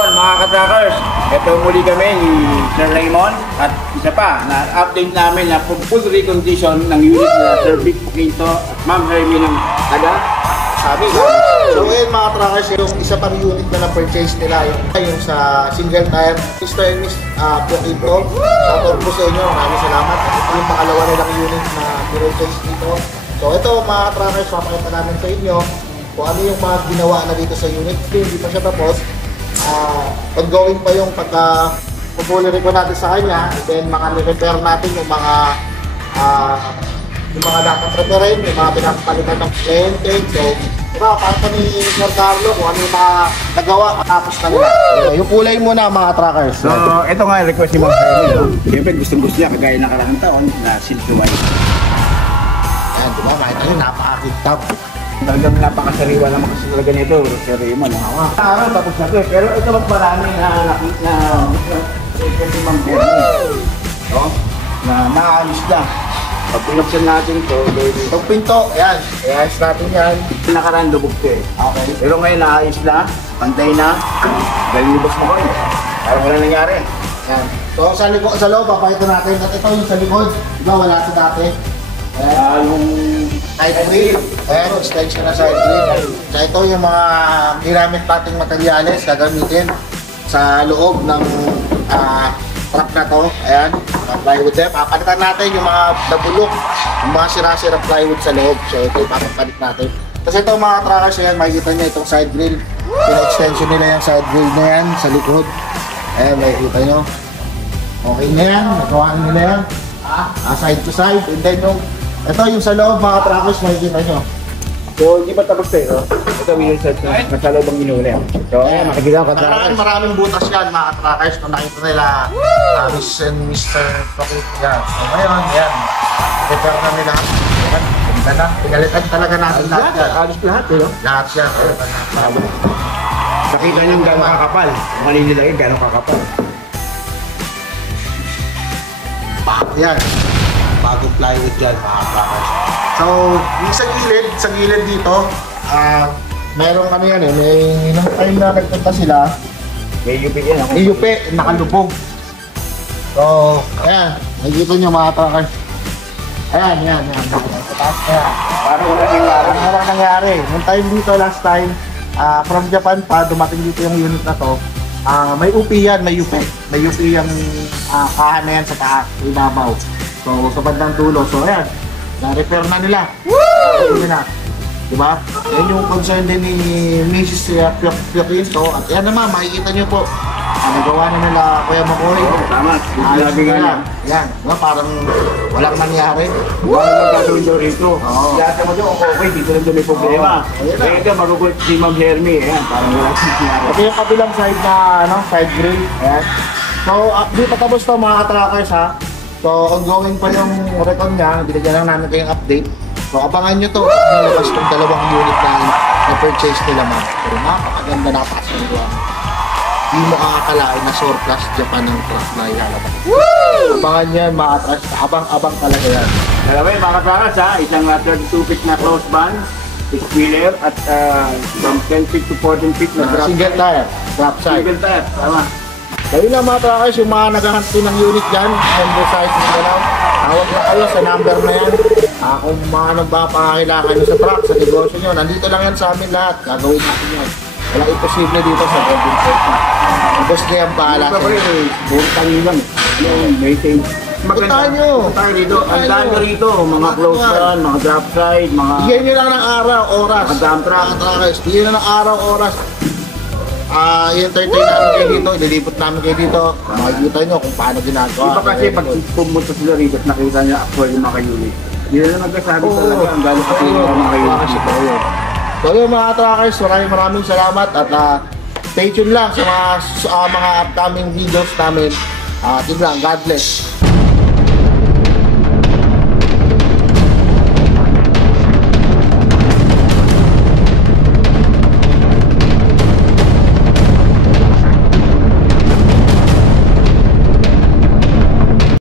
Mga ka-trackers, ito muli kami ni Sir Raymond at isa pa na update namin na full recondition ng unit na Sir Vic Quinto at Ma'am Hermie ng taga sabi. So ngayon mga trackers, yung isa pang unit na na-purchase nila yung sa single tire Mr. and Miss Quinto. Shoutout po sa inyo, maraming salamat. Ito yung pangalawa nilang unit na purchase dito. So ito mga trackers, papakita namin sa inyo kung ano yung mga ginawa na dito sa unit. Hindi pa siya tapos. Ongoing pa yung pag-fully record natin sa kanya, and then mga repair natin yung mga dapat repairin, yung mga pinapalitan ng kliyente. So, diba, para ni Sir Carlo kung ano yung mga nagawa matapos na nila. Yung kulay muna mga trackers. So, ito nga request ni Ma'am Hermie. Siyempre gusto niya kagaya ng karang taon na silky white. Ayan, diba, makita nyo, napaka-hip-top. Talagang napakasariwa naman kasi talaga nito, Sir Raymond. Araw tapos na ito, pero ito mas marami na nakita si Ma'am Hermie. Na naalis na. Pag pinuksan natin ito, itong pinto, ayan, i-ayos natin yan. Nakaraan lubog ito eh. Okay. Pero ngayon naayos na, pantay na, galing lubos mo ko eh. Parang wala nangyari. Ayan. So sa loob, papakita natin. At ito yung sa likod, diba wala sa dati. Yung side grill. Ayan, extension na side grill. So ito yung mga ginamit nating materyales gagamitin sa loob ng truck na to. Ayan, plywood depth. Papalitan natin yung mga nabulok, yung mga sira-sira plywood sa loob. So ito yung papapalit natin. Kasi ito mga trackers, ayan, makikita nyo itong side grill. Pina-extension nila yung side grill na yan sa likod. Ayan, makikita nyo. Okay na yan, nagawa na nila yan. Side to side. And then ito yung sa loob mga trackers, makikita nyo. So, hindi pa tapos tayo. Ito yung set na nasa loob ang inuli. So, ayan, makikita ko. Maraming butas yan mga trackers. Nung nakita nila Miss and Mr. Pocket yan. So, ngayon, yan. Repair na nila. Yan, ganda na. Pinalitan talaga natin lahat yan. Alis lahat, eh, no? Lahat yan. Nakita nyo gano'ng kakapal. Kung kanina nilagay, gano'ng kakapal. Yan. Bagong plywood yan mga trackers. So, yung sa gilid dito, meron ano yan eh, may nung time na nagpunta sila, May UP yan. may UP, nakalubog. So, ayan, nakikita nyo mga trackers. Ayan, yan. Taas na yan. Parang wala nangyari. Parang walang nangyari. Nung time dito last time, from Japan pa, dumating dito yung unit na to. May UP yan, may UP. May UP yung kahan na yan sa taas, ibabaw. So, sa bandang dulo. So, ayan, na-repair na nila. Woo! Na. Diba? Yan yung concern din ni Mrs. Quinto. At yan naman, makikita nyo po. Nagawa na nila Kuya Makoy. Tama. Ayos nila. Yan. Diba? Parang walang nangyari. Walang magagawin daw rito. Oo. Lahat naman daw, okay, dito lang daw may problema. Kaya ito, magugulit si Ma'am Hermie. Ayan, parang wala nangyari. Ito yung kabilang side na side grill. Ayan. So, di pa tapos to mga trackers ha. So, ongoing pa yung recon niya. Binigyan lang namin kayong update. So, abangan nyo to. Nalabas itong dalawang unit na purchase nila mga. Pero napakaganda, napakasangwa. Hindi mo kakakalain na surplus Japan ng truck na ilalabas. Abangan nyo yan mga trackers. Abang-abang talaga yan. Alam mo yun, mga kaparas ha, isang 32 feet na crossband, spoiler at from 10 feet to 14 feet na drop. Single tire, drop side. Single tire, tama. Kayo lang mga trackers, yung mga naghahanap ng unit dyan, undersized na gano'n, tawag na kayo sa number na yan. Kung mga nagpapakailangan nyo sa truck, sa negosyo nyo, nandito lang yan sa amin lahat, gagawin natin yan. Walang imposible dito sa Golden State. Ang boss na yan, bahala sa inyo. Puro tangi lang. Maintain. Puntahan nyo! Puntahan rito. Ang daan nyo rito. Mga close run, mga drop side, mga... Bigyan nyo lang ng araw, oras. Mga dump truck. Mga trackers, bigyan nyo ng araw, oras. I-entertain namin kayo dito, ililipot namin kayo dito. Makikita nyo kung paano ginagawa. Iba kasi pag pumunta sila rito at nakita niya actual yung mga unit. Hindi na nagkasabi talaga ang gano'n kasi yung mga unit. So yun mga trackers, maraming salamat at stay tuned lang sa mga upcoming videos namin. Yun lang, God bless.